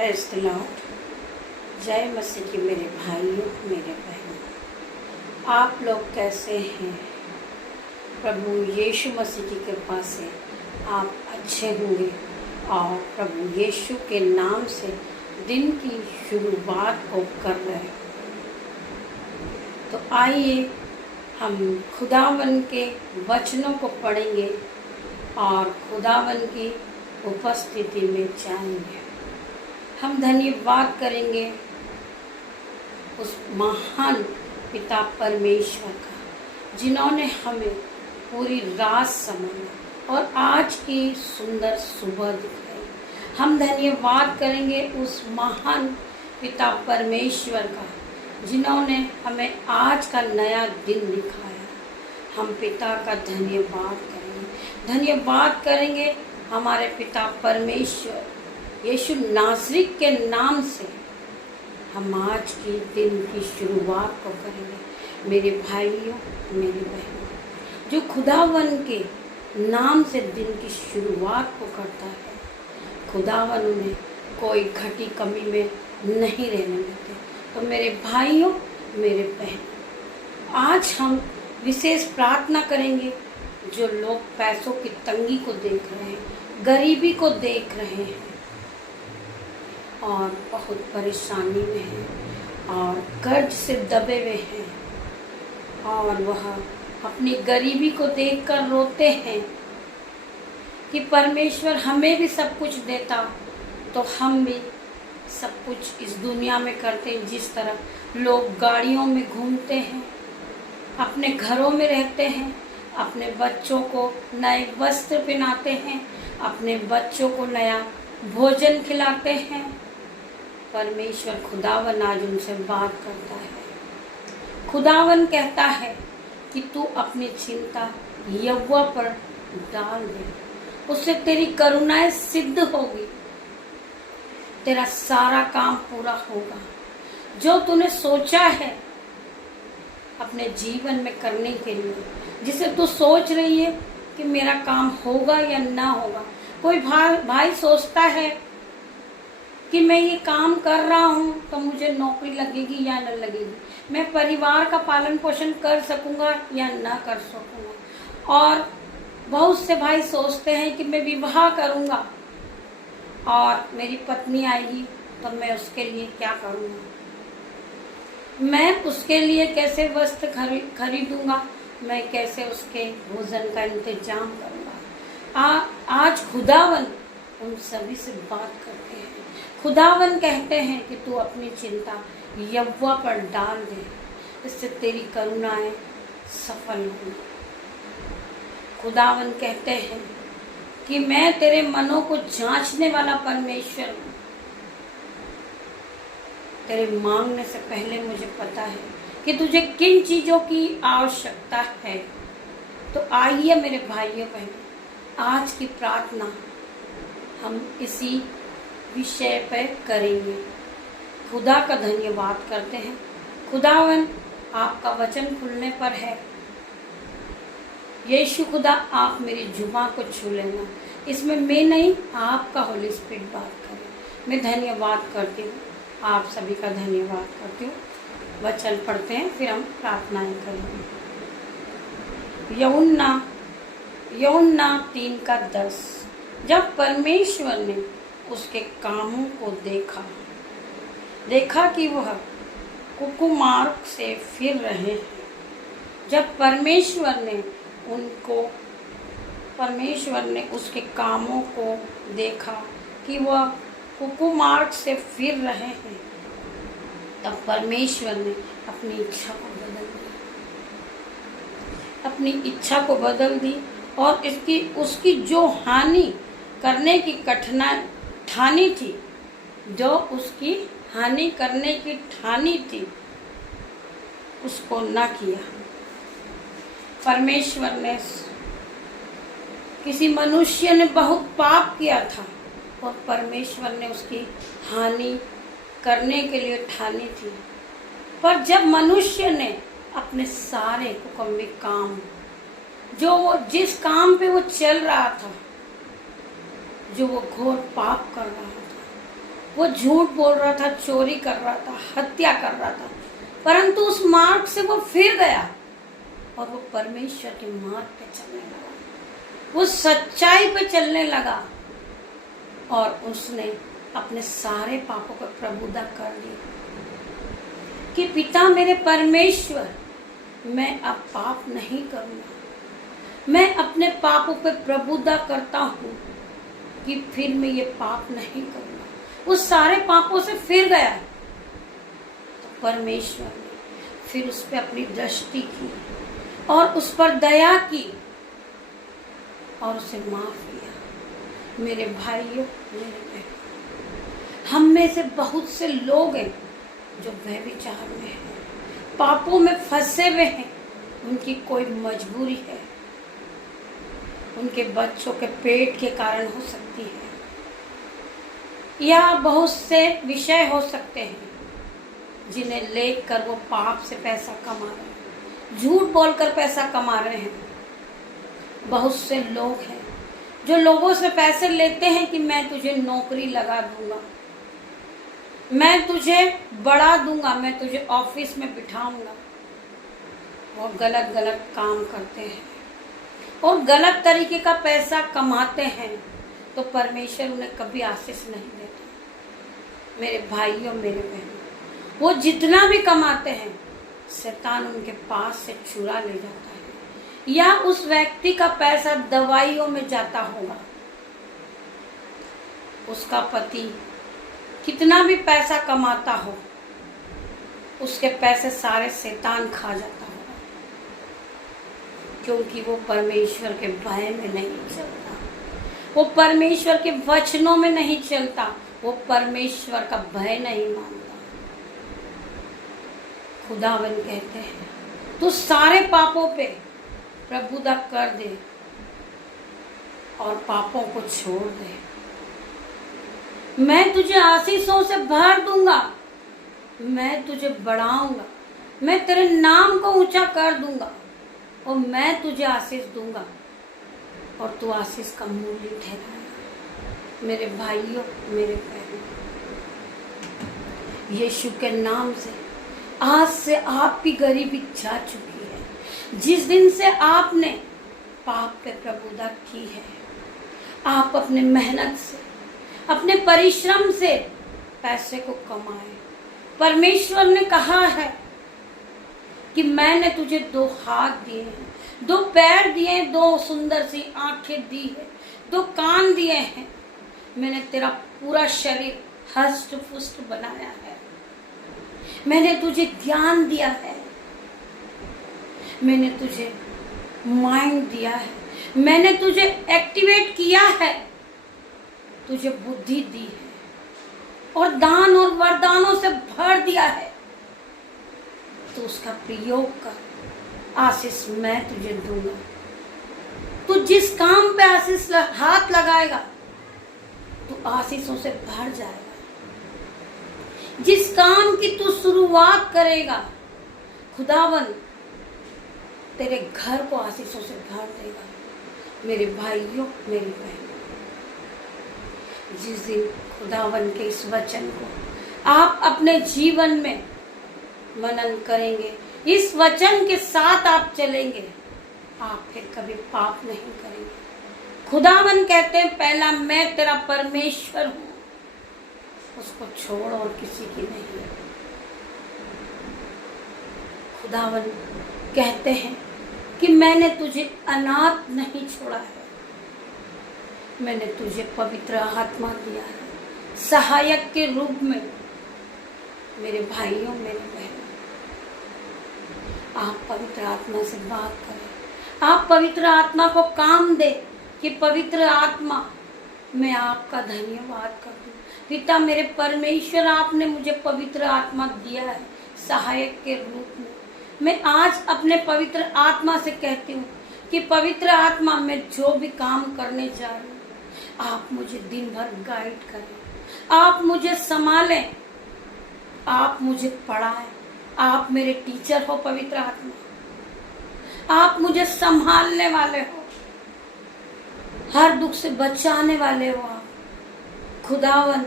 Praise the Lord. जय मसीह की मेरे भाइयों, मेरे बहनों, आप लोग कैसे हैं? प्रभु यीशु मसीह की कृपा से आप अच्छे होंगे और प्रभु यीशु के नाम से दिन की शुरुआत को कर रहे हैं। तो आइए हम खुदावन के वचनों को पढ़ेंगे और खुदावन की उपस्थिति में जाएंगे। हम धन्यवाद करेंगे उस महान पिता परमेश्वर का, जिन्होंने हमें पूरी रात संभाला और आज की सुंदर सुबह दिखाई। हम धन्यवाद करेंगे उस महान पिता परमेश्वर का, जिन्होंने हमें आज का नया दिन दिखाया। हम पिता का धन्यवाद करेंगे हमारे पिता परमेश्वर यीशु नासरी के नाम से। हम आज की दिन की शुरुआत को करेंगे। मेरे भाइयों, मेरी बहनों, जो खुदावन के नाम से दिन की शुरुआत को करता है, खुदावन उन्हें कोई घटी कमी में नहीं रहने देते। तो मेरे भाइयों, मेरे बहनों, आज हम विशेष प्रार्थना करेंगे। जो लोग पैसों की तंगी को देख रहे हैं, गरीबी को देख रहे हैं और बहुत परेशानी में हैं और कर्ज से दबे हुए हैं और वह अपनी गरीबी को देखकर रोते हैं कि परमेश्वर हमें भी सब कुछ देता तो हम भी सब कुछ इस दुनिया में करते। जिस तरह लोग गाड़ियों में घूमते हैं, अपने घरों में रहते हैं, अपने बच्चों को नए वस्त्र पहनाते हैं, अपने बच्चों को नया भोजन खिलाते हैं, परमेश्वर खुदावन आज उनसे बात करता है। खुदावन कहता है कि तू अपनी चिंता यहोवा पर डाल दे, उससे तेरी करुणाएं सिद्ध होगी, तेरा सारा काम पूरा होगा। जो तूने सोचा है अपने जीवन में करने के लिए, जिसे तू सोच रही है कि मेरा काम होगा या ना होगा। कोई भाई सोचता है कि मैं ये काम कर रहा हूँ तो मुझे नौकरी लगेगी या न लगेगी, मैं परिवार का पालन पोषण कर सकूंगा या ना कर सकूंगा। और बहुत से भाई सोचते हैं कि मैं विवाह करूंगा और मेरी पत्नी आएगी तो मैं उसके लिए क्या करूंगा, मैं उसके लिए कैसे वस्त्र खरीदूंगा, मैं कैसे उसके भोजन का इंतजाम करूंगा। आज खुदावन उन सभी से बात करते हैं। खुदावन कहते हैं कि तू अपनी चिंता यहोवा पर डाल दे, इससे तेरी करुणाएं सफल होंगी। खुदावन कहते हैं कि मैं तेरे मनों को जांचने वाला परमेश्वर हूँ। तेरे मांगने से पहले मुझे पता है कि तुझे किन चीजों की आवश्यकता है। तो आइए मेरे भाइयों बहनों, आज की प्रार्थना हम इसी विषय पर करेंगे। खुदा का धन्यवाद करते हैं। खुदावन, आपका वचन खुलने पर है। यीशु खुदा, आप मेरी जुबां को छू लेना, इसमें मैं नहीं, आपका होली स्पिरिट बात करे। मैं धन्यवाद करती हूँ, आप सभी का धन्यवाद करती हूँ। वचन पढ़ते हैं, फिर हम प्रार्थनाएं करेंगे। यूहन्ना 3:10। जब परमेश्वर ने उसके कामों को देखा कि वह कुकुमार्ग से फिर रहे हैं। जब परमेश्वर ने उसके कामों को देखा कि वह कुकुमार्ग से फिर रहे हैं, तब परमेश्वर ने अपनी इच्छा को बदल दी और उसकी जो हानि करने की ठानी थी उसको न किया। परमेश्वर ने, किसी मनुष्य ने बहुत पाप किया था और परमेश्वर ने उसकी हानि करने के लिए ठानी थी। पर जब मनुष्य ने अपने सारे कुकम्मे काम, जिस काम पे वो चल रहा था, जो वो घोर पाप कर रहा था, वो झूठ बोल रहा था, चोरी कर रहा था, हत्या कर रहा था, परंतु उस मार्ग से वो फिर गया और वो परमेश्वर के मार्ग पे चलने लगा, वो सच्चाई पे चलने लगा और उसने अपने सारे पापों पर प्रभुता कर ली कि पिता मेरे परमेश्वर, मैं अब पाप नहीं करूंगा, मैं अपने पापों पे प्रभुता करता हूँ कि फिर मैं ये पाप नहीं करूंगा। उस सारे पापों से फिर गया तो परमेश्वर ने फिर उस पर अपनी दृष्टि की और उस पर दया की और उसे माफ किया। मेरे भाइयों, मेरे बहनों, हम में से बहुत से लोग हैं जो व्यभिचार में हैं, पापों में फंसे हुए हैं। उनकी कोई मजबूरी है, उनके बच्चों के पेट के कारण हो सकती है, या बहुत से विषय हो सकते हैं जिन्हें लेकर वो पाप से पैसा कमा रहे हैं, झूठ बोलकर पैसा कमा रहे हैं। बहुत से लोग हैं जो लोगों से पैसे लेते हैं कि मैं तुझे नौकरी लगा दूंगा, मैं तुझे बढ़ा दूंगा, मैं तुझे ऑफिस में बिठाऊंगा। वो गलत गलत काम करते हैं और गलत तरीके का पैसा कमाते हैं तो परमेश्वर उन्हें कभी आशीष नहीं देता। मेरे भाइयों, मेरे बहनों, वो जितना भी कमाते हैं शैतान उनके पास से चुरा ले जाता है, या उस व्यक्ति का पैसा दवाइयों में जाता होगा। उसका पति कितना भी पैसा कमाता हो, उसके पैसे सारे शैतान खा जाता होगा, क्योंकि वो परमेश्वर के भय में नहीं चलता, वो परमेश्वर के वचनों में नहीं चलता, वो परमेश्वर का भय नहीं मानता। खुदावन कहते हैं तू सारे पापों पे प्रभुता कर दे और पापों को छोड़ दे, मैं तुझे आशीषों से भर दूंगा, मैं तुझे बढ़ाऊंगा, मैं तेरे नाम को ऊंचा कर दूंगा और मैं तुझे आशीष दूंगा और तू आशीष का मूल्य ठहराएगा। मेरे भाइयों, मेरे बहनों, यीशु के नाम से आज से आपकी गरीबी जा चुकी है। जिस दिन से आपने पाप पे प्रभुता की है, आप अपने मेहनत से, अपने परिश्रम से पैसे को कमाए। परमेश्वर ने कहा है कि मैंने तुझे 2 हाथ दिए हैं, 2 पैर दिए हैं, 2 सुंदर सी आंखें दी है, 2 कान दिए हैं, मैंने तेरा पूरा शरीर हष्ट पुष्ट बनाया है, मैंने तुझे ज्ञान दिया है, मैंने तुझे माइंड दिया है, मैंने तुझे एक्टिवेट किया है, तुझे बुद्धि दी है और दान और वरदानों से भर दिया है। तो उसका प्रयोग कर, आशीष मैं तुझे दूंगा। तू जिस काम पे आशीष हाथ लगाएगा तू आशीषों से भर जाएगा। जिस काम की तू शुरुआत करेगा खुदावन तेरे घर को आशीषों से भर देगा। मेरे भाइयों, मेरी बहनों, जिस दिन खुदावन के इस वचन को आप अपने जीवन में मनन करेंगे, इस वचन के साथ आप चलेंगे, आप फिर कभी पाप नहीं करेंगे। खुदावन कहते हैं पहला मैं तेरा परमेश्वर हूं, उसको छोड़ और किसी की नहीं। खुदावन कहते हैं कि मैंने तुझे अनाथ नहीं छोड़ा है, मैंने तुझे पवित्र आत्मा दिया है सहायक के रूप में। मेरे भाइयों, मेरे बहनों, आप पवित्र आत्मा से बात करें, आप पवित्र आत्मा को काम दे कि पवित्र आत्मा मैं आपका धन्यवाद कर दूं। पिता मेरे परमेश्वर, आपने मुझे पवित्र आत्मा दिया है सहायक के रूप में। मैं आज अपने पवित्र आत्मा से कहती हूँ कि पवित्र आत्मा मैं जो भी काम करने जा रही हूँ आप मुझे दिन भर गाइड करें, आप मुझे संभालें, आप मुझे पढ़ाएं, आप मेरे टीचर हो पवित्र आत्मा, आप मुझे संभालने वाले हो, हर दुख से बचाने वाले हो आप खुदावन।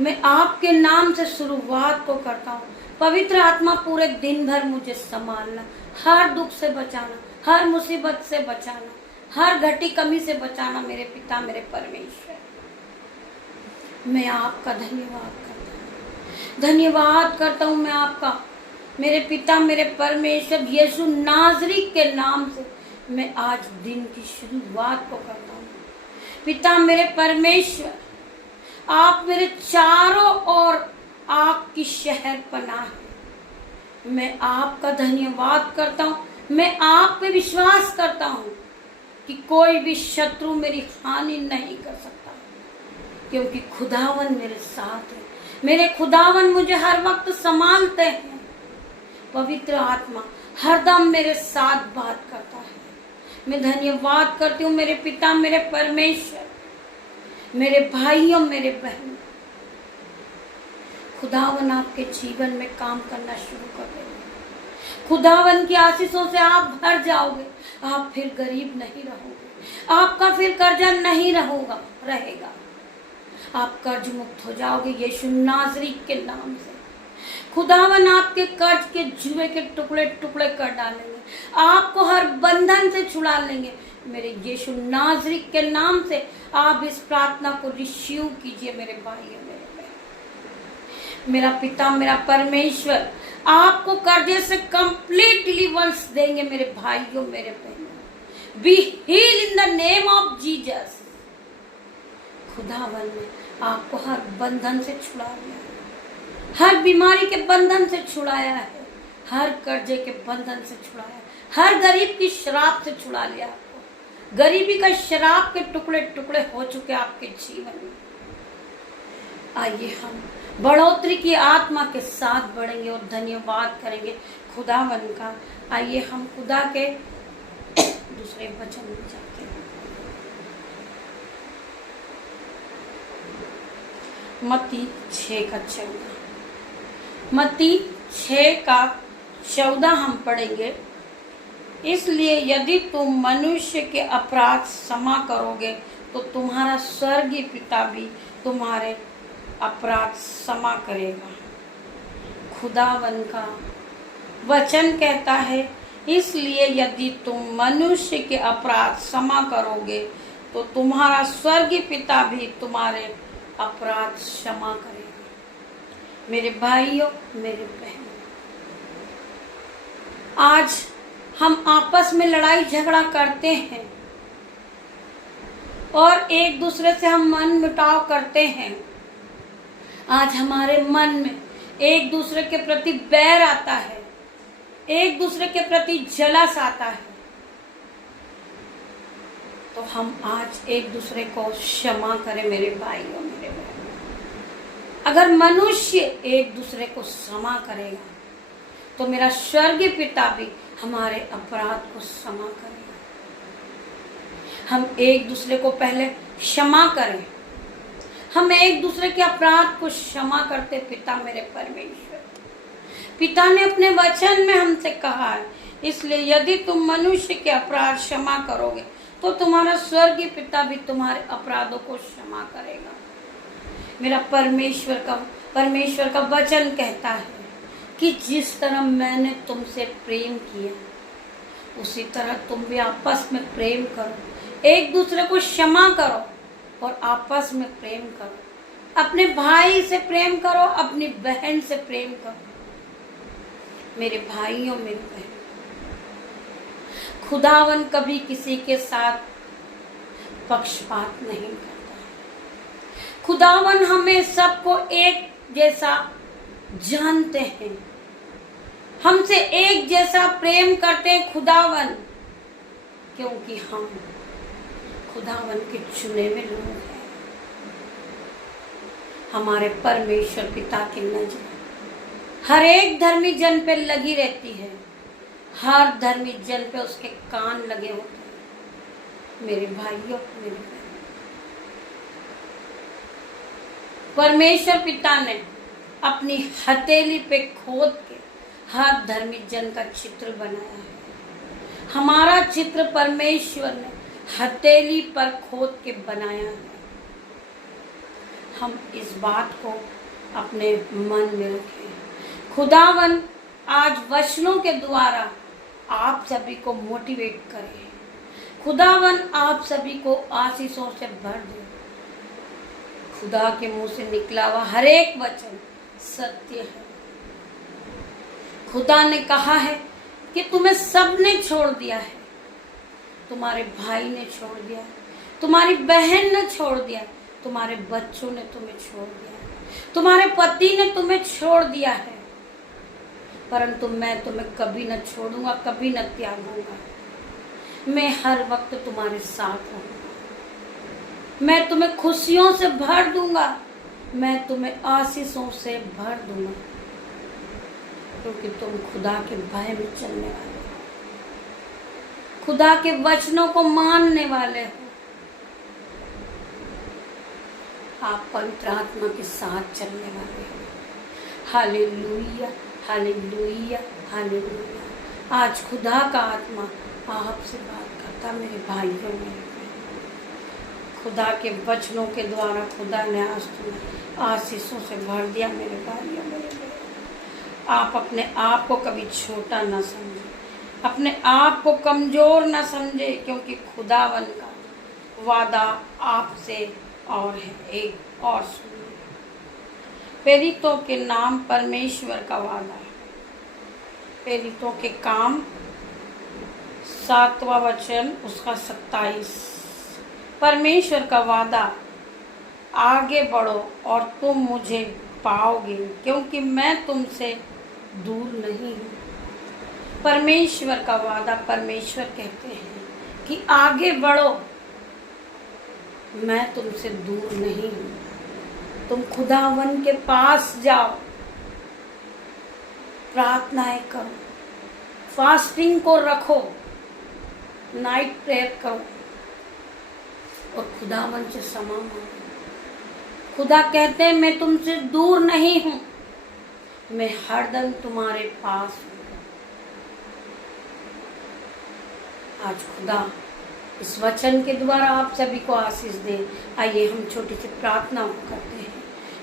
मैं आपके नाम से शुरुआत को करता हूँ। पवित्र आत्मा पूरे दिन भर मुझे संभालना, हर दुख से बचाना, हर मुसीबत से बचाना, हर घटी कमी से बचाना मेरे पिता मेरे परमेश्वर। मैं आपका धन्यवाद करता हूँ, धन्यवाद करता हूँ मैं आपका मेरे पिता मेरे परमेश्वर यीशु नाज़री के नाम से। मैं आज दिन की शुरुआत को करता हूँ। पिता मेरे परमेश्वर, आप मेरे चारों ओर आपकी शहर पनाह है। मैं आपका धन्यवाद करता हूँ। मैं आप पे विश्वास करता हूँ कि कोई भी शत्रु मेरी हानि नहीं कर सकता, क्योंकि खुदावन मेरे साथ है। मेरे खुदावन मुझे हर वक्त संभालते हैं। पवित्र आत्मा हरदम मेरे साथ बात करता है। मैं धन्यवाद करती हूँ मेरे पिता मेरे परमेश्वर, मेरे भाइयों मेरे बहनों। खुदावन आपके जीवन में काम करना शुरू कर देंगे। खुदावन की आशीषों से आप भर जाओगे। आप फिर गरीब नहीं रहोगे, आपका फिर कर्जा नहीं रहेगा। आप कर्ज मुक्त हो जाओगे यीशु नाज़री के नाम से। खुदावन आपके कर्ज के जुए के टुकड़े टुकड़े कर डालेंगे, आपको हर बंधन से छुड़ा लेंगे मेरे यीशु नाज़री के नाम से। आप इस प्रार्थना को रिसीव कीजिए मेरे भाई और मेरे बहन। मेरा पिता मेरा परमेश्वर आपको कर्जे से कंप्लीट डिलीवरेंस देंगे मेरे भाइयों मेरे बहनों। Be heal in the name of Jesus. खुदावन ने आपको हर बंधन से छुड़ा लिया है, हर बीमारी के बंधन से छुड़ाया है, हर कर्जे के बंधन से छुड़ाया है, हर गरीब की शराब से छुड़ा लिया। आपको गरीबी का शराब के टुकड़े टुकड़े हो चुके आपके जीवन में। आइए हम बढ़ोतरी की आत्मा के साथ बढ़ेंगे और धन्यवाद करेंगे खुदावन का। आइए हम खुदा के दूसरे वचन में जाते हैं। मत्ती 6:14, मत्ती 6:14 हम पढ़ेंगे। इसलिए यदि तुम मनुष्य के अपराध क्षमा करोगे तो तुम्हारा स्वर्गीय पिता भी तुम्हारे अपराध क्षमा करेगा। खुदावन का वचन कहता है, इसलिए यदि तुम मनुष्य के अपराध क्षमा करोगे तो तुम्हारा स्वर्गीय पिता भी तुम्हारे अपराध क्षमा करेगा। मेरे भाइयों मेरे बहनों, आज हम आपस में लड़ाई झगड़ा करते हैं और एक दूसरे से हम मन मुटाव करते हैं। आज हमारे मन में एक दूसरे के प्रति बैर आता है, एक दूसरे के प्रति जलस आता है। तो हम आज एक दूसरे को क्षमा करें मेरे भाइयों मेरे बहनों। अगर मनुष्य एक दूसरे को क्षमा करेगा तो मेरा स्वर्गीय पिता भी हमारे अपराध को क्षमा करेगा। हम एक दूसरे को पहले क्षमा करें। हम एक दूसरे के अपराध को क्षमा करते पिता मेरे परमेश्वर। पिता ने अपने वचन में हमसे कहा है, इसलिए यदि तुम मनुष्य के अपराध क्षमा करोगे तो तुम्हारा स्वर्गीय पिता भी तुम्हारे अपराधों को क्षमा करेगा। मेरा परमेश्वर का वचन कहता है कि जिस तरह मैंने तुमसे प्रेम किया उसी तरह तुम भी आपस में प्रेम करो, एक दूसरे को क्षमा करो और आपस में प्रेम करो। अपने भाई से प्रेम करो, अपनी बहन से प्रेम करो। मेरे भाइयों मेरी बहन, खुदावन कभी किसी के साथ पक्षपात नहीं करता। खुदावन हमें सबको एक जैसा जानते हैं, हमसे एक जैसा प्रेम करते हैं खुदावन, क्योंकि हम खुदावन के चुने हुए लोग हैं। हमारे परमेश्वर पिता की नजर हर एक धर्मी जन पे लगी रहती है, हर धर्मी जन पे उसके कान लगे होते हैं। मेरे भाइयों मेरे बहनों, परमेश्वर पिता ने अपनी हथेली पे खोद के हर धर्मी जन का चित्र बनाया है। हमारा चित्र परमेश्वर ने हथेली पर खोद के बनाया है। हम इस बात को अपने मन में रखें। खुदावन आज वचनों के द्वारा आप सभी को मोटिवेट करें। खुदावन आप सभी को आशीषों से भर दे। खुदा के मुंह से निकला हुआ हर एक वचन सत्य है। खुदा ने कहा है कि तुम्हें सबने छोड़ दिया है, तुम्हारे भाई ने छोड़ दिया, तुम्हारी बहन ने छोड़ दिया, तुम्हारे बच्चों ने तुम्हें छोड़ दिया, तुम्हारे पति ने तुम्हें छोड़ दिया है, परंतु मैं तुम्हें कभी न छोड़ूंगा, कभी न त्यागूंगा। मैं हर वक्त तुम्हारे साथ रहूंगा। मैं तुम्हें खुशियों से भर दूंगा, मैं तुम्हें आशीषों से भर दूंगा, क्योंकि तुम खुदा के भय में चलने वाले हो, खुदा के वचनों को मानने वाले हो। आप पवित्र आत्मा के साथ चलने वाले हो। Hallelujah, hallelujah, hallelujah. आज खुदा का आत्मा आपसे बात करता मेरे भाइयों, मेरे बहनों। खुदा के वचनों के द्वारा खुदा ने आज तुम्हें आशीषों से भर दिया मेरे भाइयों, मेरे बहनों। आप अपने आप को कभी छोटा ना समझे, अपने आप को कमजोर ना समझे, क्योंकि खुदावन का वादा आपसे और है। एक और सुनिए, प्रेरितों के नाम परमेश्वर का वादा है। प्रेरितों के काम 7वां वचन उसका 27। परमेश्वर का वादा, आगे बढ़ो और तुम मुझे पाओगे, क्योंकि मैं तुमसे दूर नहीं हूँ। परमेश्वर का वादा, परमेश्वर कहते हैं कि आगे बढ़ो, मैं तुमसे दूर नहीं हूँ। तुम खुदावन के पास जाओ, प्रार्थनाएं करो, फास्टिंग को रखो, नाइट प्रेयर करो और खुदावन से क्षमा मांगो। खुदा कहते हैं मैं तुमसे दूर नहीं हूं, मैं हरदम तुम्हारे पास हूं। आज खुदा इस वचन के द्वारा आप सभी को आशीष दे। आइए हम छोटी सी प्रार्थना करते हैं।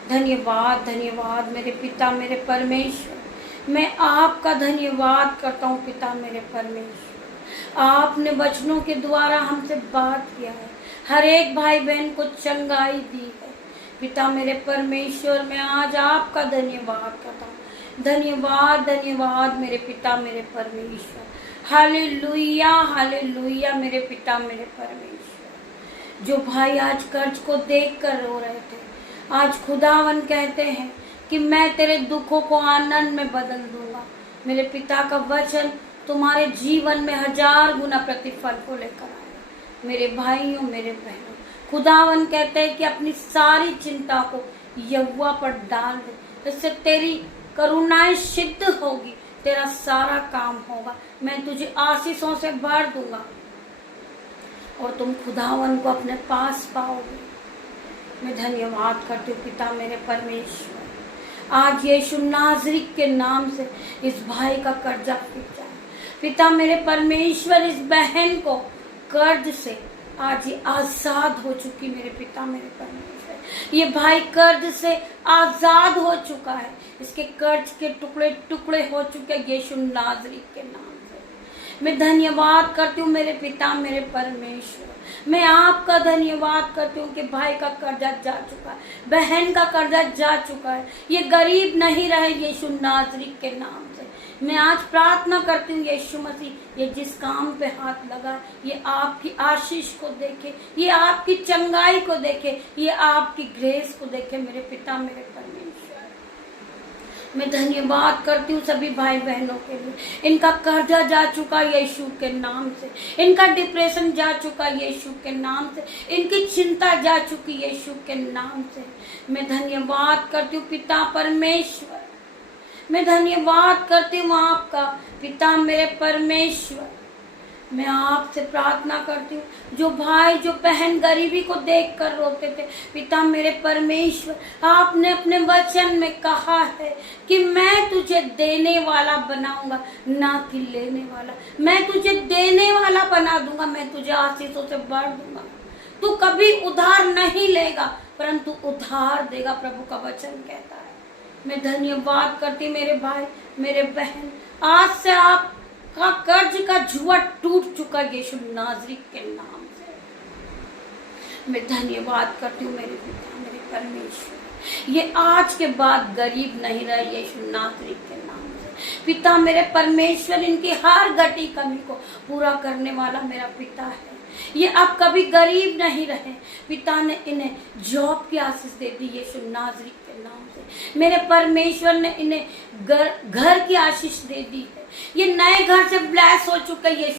धन्यवाद, धन्यवाद मेरे पिता, मेरे परमेश्वर। मैं आपका धन्यवाद करता हूँ पिता, मेरे परमेश्वर। आपने वचनों के द्वारा हमसे बात किया है, हर एक भाई बहन को चंगाई दी है पिता, मेरे परमेश्वर। मैं आज आपका धन्यवाद करता हूँ। धन्यवाद, धन्यवाद मेरे पिता, मेरे परमेश्वर। हालेलुया, हालेलुया मेरे पिता, मेरे परमेश्वर। जो भाई आज कर्ज को देखकर रो रहे थे, आज खुदावन कहते हैं कि मैं तेरे दुखों को आनंद में बदल दूंगा। मेरे पिता का वचन तुम्हारे जीवन में 1000 गुना प्रतिफल को लेकर आया। मेरे भाइयों, मेरे बहनों, खुदावन कहते हैं कि अपनी सारी चिंता को यहोवा पर डाल दे, इससे तेरी करुणाएं सिद्ध होगी, तेरा सारा काम होगा। मैं तुझे आशीषों से भर दूंगा और तुम खुदावन को अपने पास पाओगे। मैं धन्यवाद करती हूँ पिता, मेरे परमेश्वर। आज यीशु नाज़री के नाम से इस भाई का कर्जा छूट जाए पिता, मेरे परमेश्वर। इस बहन को कर्ज से आज ये आजाद हो चुकी, मेरे पिता, मेरे परमेश्वर। ये भाई कर्ज से आजाद हो चुका है, इसके कर्ज के टुकड़े टुकड़े हो चुके यीशु नाज़री के नाम से। मैं धन्यवाद करती हूँ मेरे पिता, मेरे परमेश्वर। मैं आपका धन्यवाद करती हूँ कि भाई का कर्जा जा चुका है, बहन का कर्जा जा चुका है, ये गरीब नहीं रहे यीशु नाज़री के नाम से। मैं आज प्रार्थना करती हूँ यीशु मसीह, ये जिस काम पे हाथ लगा, ये आपकी आशीष को देखे, ये आपकी चंगाई को देखे, ये आपकी ग्रेस को देखे मेरे पिता, मेरे परमेश्वर। मैं धन्यवाद करती हूँ सभी भाई बहनों के लिए। इनका कर्जा जा चुका यीशु के नाम से, इनका डिप्रेशन जा चुका यीशु के नाम से, इनकी चिंता जा चुकी यीशु के नाम से। मैं धन्यवाद करती हूँ पिता परमेश्वर। मैं धन्यवाद करती हूँ आपका पिता, मेरे परमेश्वर। मैं आपसे प्रार्थना करती हूँ, जो भाई जो बहन गरीबी को देखकर रोते थे पिता, मेरे परमेश्वर, आपने अपने वचन में कहा है कि मैं तुझे देने वाला बनाऊंगा, ना कि लेने वाला। मैं तुझे देने वाला बना दूंगा, मैं तुझे आशीषों से भर दूंगा। तू कभी उधार नहीं लेगा, परंतु उद्धार देगा, प्रभु का वचन कहता है। मैं धन्यवाद करती मेरे भाई मेरे बहन, आज से आपका कर्ज का जुआ टूट चुका यीशु नाज़री के नाम से। मैं धन्यवाद करती हूँ मेरे पिता मेरे परमेश्वर, ये आज के बाद गरीब नहीं रहे यीशु नाज़री के नाम से। पिता मेरे परमेश्वर, इनकी हर घटी कमी को पूरा करने वाला मेरा पिता है। ये अब कभी गरीब नहीं रहे। पिता ने इन्हें जॉब की आशीष दे दी यीशु नाज़री के नाम से। मेरे परमेश्वर ने इन्हें घर की आशीष दे दी है। ये नए घर से ब्लेस हो चुका है।